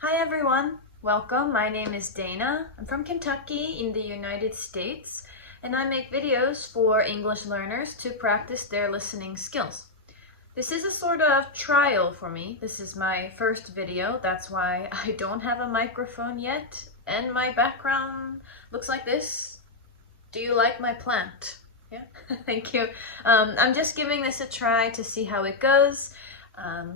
Hi everyone, welcome. My name is Dana. I'm from Kentucky in the United States, and I make videos for English learners to practice their listening skills. This is a sort of trial for me. This is my first video, that's why I don't have a microphone yet, and my background looks like this. Do you like my plant? Yeah, thank you. I'm just giving this a try to see how it goes.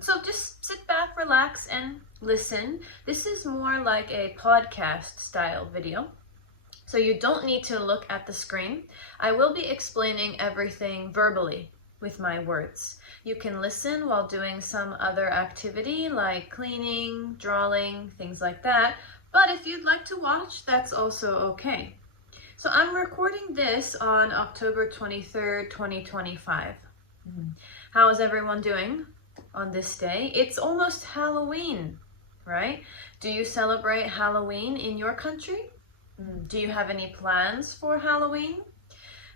So just sit back, relax, and listen. This is more like a podcast style video, so you don't need to look at the screen. I will be explaining everything verbally with my words. You can listen while doing some other activity like cleaning, drawing, things like that. But if you'd like to watch, that's also okay. So I'm recording this on October 23rd, 2025. How is everyone doing on this day? It's almost Halloween, right? Do you celebrate Halloween in your country? Do you have any plans for Halloween?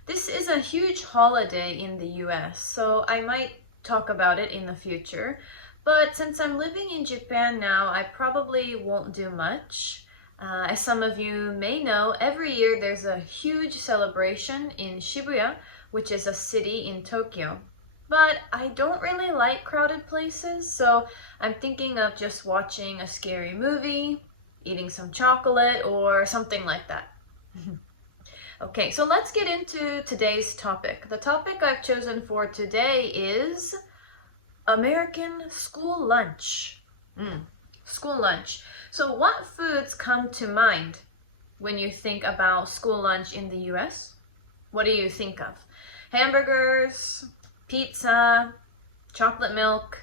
This is a huge holiday in the US, so I might talk about it in the future. But since I'm living in Japan now, I probably won't do much. As some of you may know, every year there's a huge celebration in Shibuya, which is a city in Tokyo. But I don't really like crowded places, so I'm thinking of just watching a scary movie, eating some chocolate, or something like that. Okay, so let's get into today's topic. The topic I've chosen for today is American school lunch. School lunch. So what foods come to mind when you think about school lunch in the US? What do you think of? Hamburgers, pizza, chocolate milk.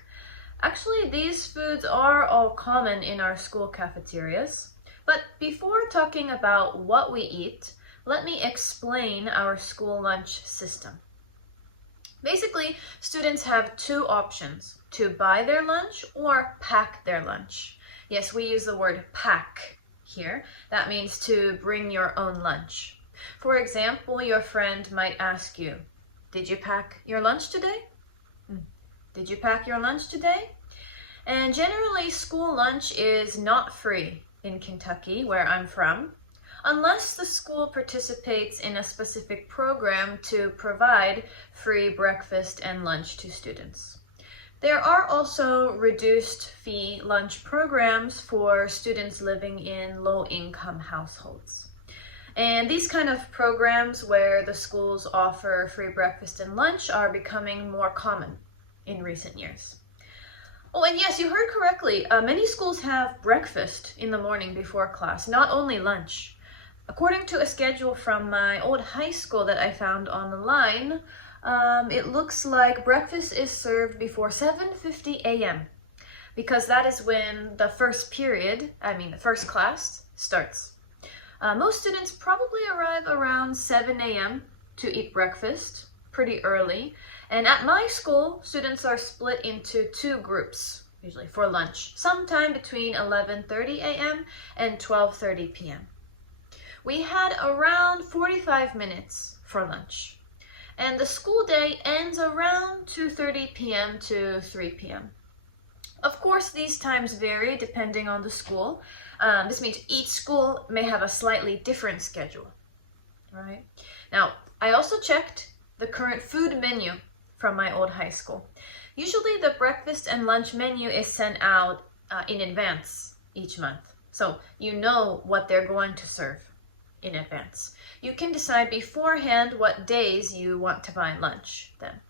Actually, these foods are all common in our school cafeterias. But before talking about what we eat, let me explain our school lunch system. Basically, students have two options: to buy their lunch or pack their lunch. Yes, we use the word pack here. That means to bring your own lunch. For example, your friend might ask you, "Did you pack your lunch today?" Did you pack your lunch today? And generally, school lunch is not free in Kentucky, where I'm from, unless the school participates in a specific program to provide free breakfast and lunch to students. There are also reduced fee lunch programs for students living in low-income households. And these kind of programs where the schools offer free breakfast and lunch are becoming more common in recent years. Oh, and yes, you heard correctly. Many schools have breakfast in the morning before class, not only lunch. According to a schedule from my old high school that I found online, it looks like breakfast is served before 7:50 a.m. because that is when the first class starts. Most students probably arrive around 7 a.m. to eat breakfast pretty early. And at my school, students are split into two groups, usually for lunch, sometime between 11:30 a.m. and 12:30 p.m. We had around 45 minutes for lunch. And the school day ends around 2:30 p.m. to 3 p.m. Of course, these times vary depending on the school. This means each school may have a slightly different schedule. Right? Now, I also checked the current food menu from my old high school. Usually the breakfast and lunch menu is sent out in advance each month. So you know what they're going to serve in advance. You can decide beforehand what days you want to buy lunch then.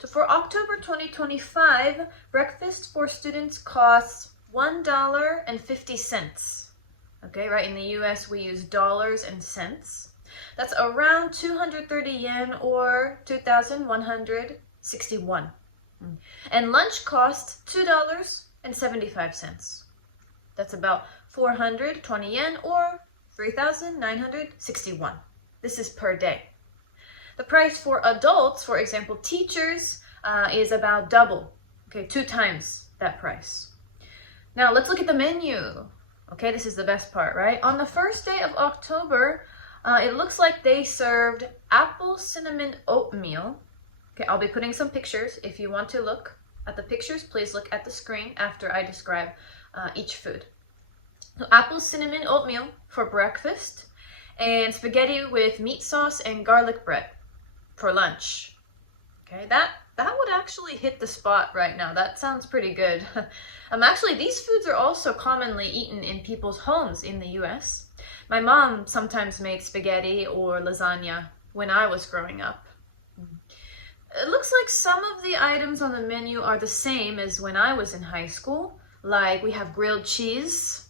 So for October 2025, breakfast for students costs $1.50. Okay, right? In the US, we use dollars and cents. That's around 230 yen or 2,161. And lunch costs $2.75. That's about 420 yen or 3,961. This is per day. The price for adults, for example, teachers, is about double. Okay, 2 times that price. Now let's look at the menu. Okay, this is the best part, right? On the first day of October, it looks like they served apple cinnamon oatmeal. Okay, I'll be putting some pictures. If you want to look at the pictures, please look at the screen after I describe each food. So apple cinnamon oatmeal for breakfast, and spaghetti with meat sauce and garlic bread for lunch. Okay, that would actually hit the spot right now. That sounds pretty good. Actually, these foods are also commonly eaten in people's homes in the US. My mom sometimes made spaghetti or lasagna when I was growing up. It looks like some of the items on the menu are the same as when I was in high school. Like we have grilled cheese,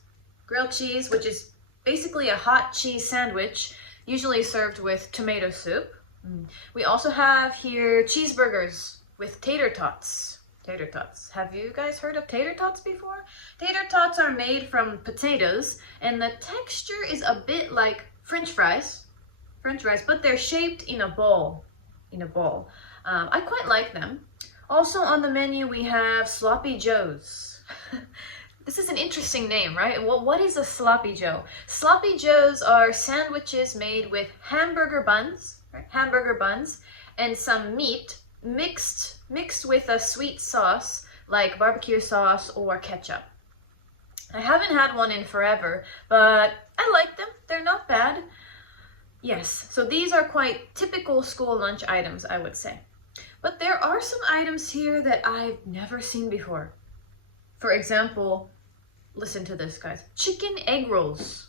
which is basically a hot cheese sandwich, usually served with tomato soup. We also have here cheeseburgers with tater tots. Tater tots. Have you guys heard of tater tots before? Tater tots are made from potatoes, and the texture is a bit like French fries, but they're shaped in a bowl. I quite like them. Also on the menu we have sloppy joes. This is an interesting name, right? Well, what is a sloppy joe? Sloppy joes are sandwiches made with hamburger buns, and some meat mixed with a sweet sauce like barbecue sauce or ketchup. I haven't had one in forever, but I like them. They're not bad. Yes, so these are quite typical school lunch items, I would say. But there are some items here that I've never seen before. For example, listen to this, guys. Chicken egg rolls.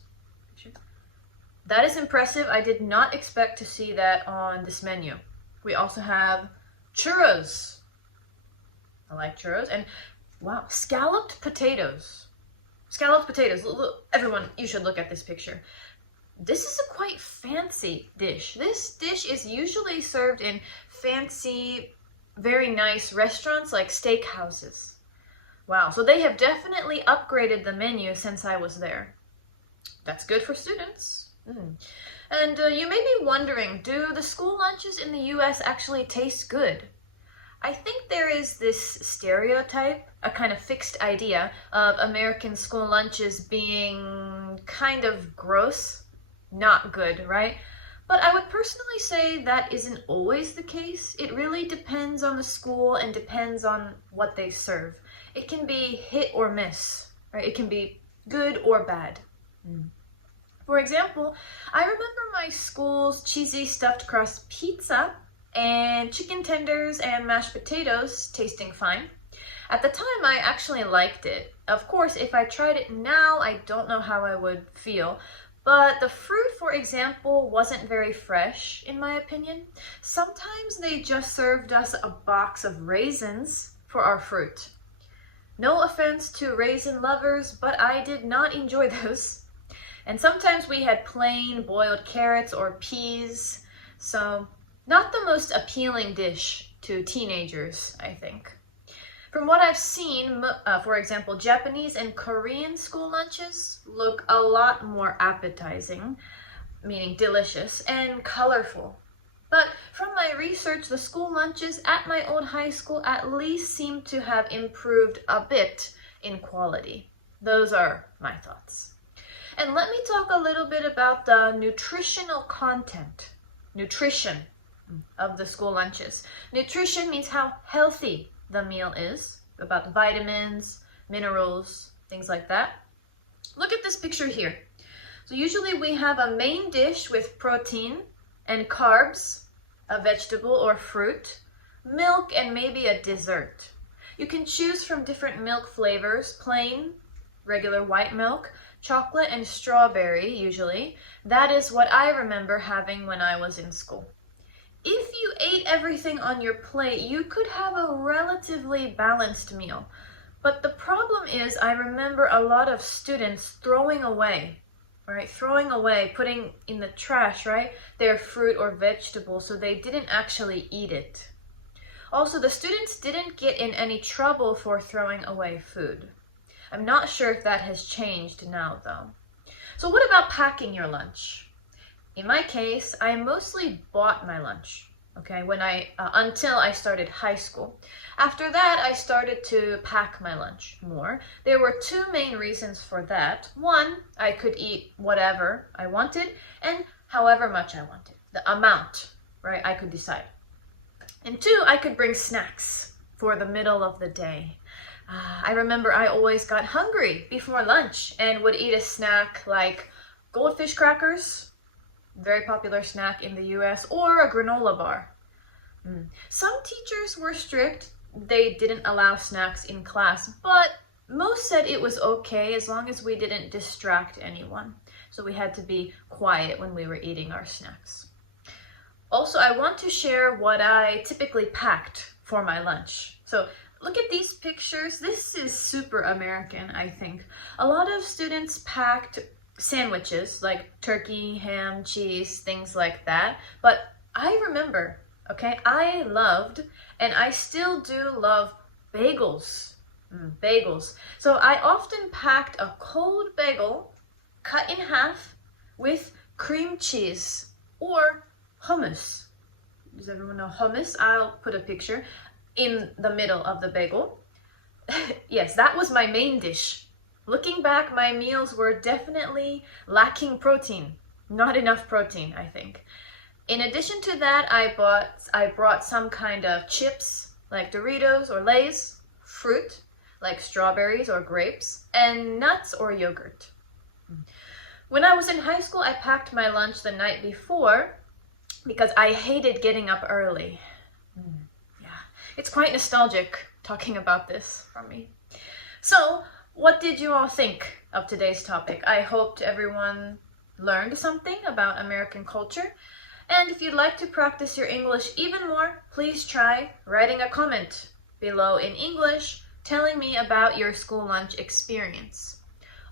That is impressive. I did not expect to see that on this menu. We also have churros. I like churros. And wow, scalloped potatoes. Scalloped potatoes. Look, everyone, you should look at this picture. This is a quite fancy dish. This dish is usually served in fancy, very nice restaurants like steakhouses. Wow, so they have definitely upgraded the menu since I was there. That's good for students. And you may be wondering, do the school lunches in the US actually taste good? I think there is this stereotype, a kind of fixed idea of American school lunches being kind of gross, not good, right? But I would personally say that isn't always the case. It really depends on the school and depends on what they serve. It can be hit or miss, right? It can be good or bad. For example, I remember my school's cheesy stuffed crust pizza and chicken tenders and mashed potatoes tasting fine. At the time, I actually liked it. Of course, if I tried it now, I don't know how I would feel. But the fruit, for example, wasn't very fresh, in my opinion. Sometimes they just served us a box of raisins for our fruit. No offense to raisin lovers, but I did not enjoy those. And sometimes we had plain boiled carrots or peas. So not the most appealing dish to teenagers, I think. From what I've seen, for example, Japanese and Korean school lunches look a lot more appetizing, meaning delicious, and colorful. But from my research, the school lunches at my old high school at least seem to have improved a bit in quality. Those are my thoughts. And let me talk a little bit about the nutritional content, nutrition of the school lunches. Nutrition means how healthy the meal is, about vitamins, minerals, things like that. Look at this picture here. So usually we have a main dish with protein and carbs, a vegetable or fruit, milk, and maybe a dessert. You can choose from different milk flavors, plain, regular white milk, chocolate, and strawberry usually. That is what I remember having when I was in school. If you ate everything on your plate, you could have a relatively balanced meal. But the problem is I remember a lot of students throwing away, right? Throwing away, putting in the trash, right? Their fruit or vegetable, so they didn't actually eat it. Also, the students didn't get in any trouble for throwing away food. I'm not sure if that has changed now, though. So what about packing your lunch? In my case, I mostly bought my lunch, okay, until I started high school. After that, I started to pack my lunch more. There were two main reasons for that. One, I could eat whatever I wanted and however much I wanted. The amount, right, I could decide. And two, I could bring snacks for the middle of the day. I remember I always got hungry before lunch and would eat a snack like goldfish crackers, very popular snack in the US, or a granola bar. Some teachers were strict. They didn't allow snacks in class, but most said it was okay as long as we didn't distract anyone. So we had to be quiet when we were eating our snacks. Also, I want to share what I typically packed for my lunch. So look at these pictures. This is super American, I think. A lot of students packed sandwiches like turkey, ham, cheese, things like that. But I remember, okay, I loved, and I still do love bagels. Bagels. So I often packed a cold bagel cut in half with cream cheese or hummus. Does everyone know hummus? I'll put a picture in the middle of the bagel. Yes, that was my main dish. Looking back, my meals were definitely lacking protein. Not enough protein, I think. In addition to that, I brought some kind of chips like Doritos or Lay's, fruit like strawberries or grapes, and nuts or yogurt. When I was in high school, I packed my lunch the night before because I hated getting up early. Yeah, it's quite nostalgic talking about this for me. So, what did you all think of today's topic? I hoped everyone learned something about American culture. And if you'd like to practice your English even more, please try writing a comment below in English telling me about your school lunch experience.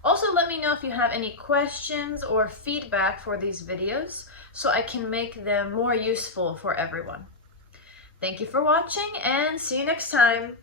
Also, let me know if you have any questions or feedback for these videos so I can make them more useful for everyone. Thank you for watching and see you next time.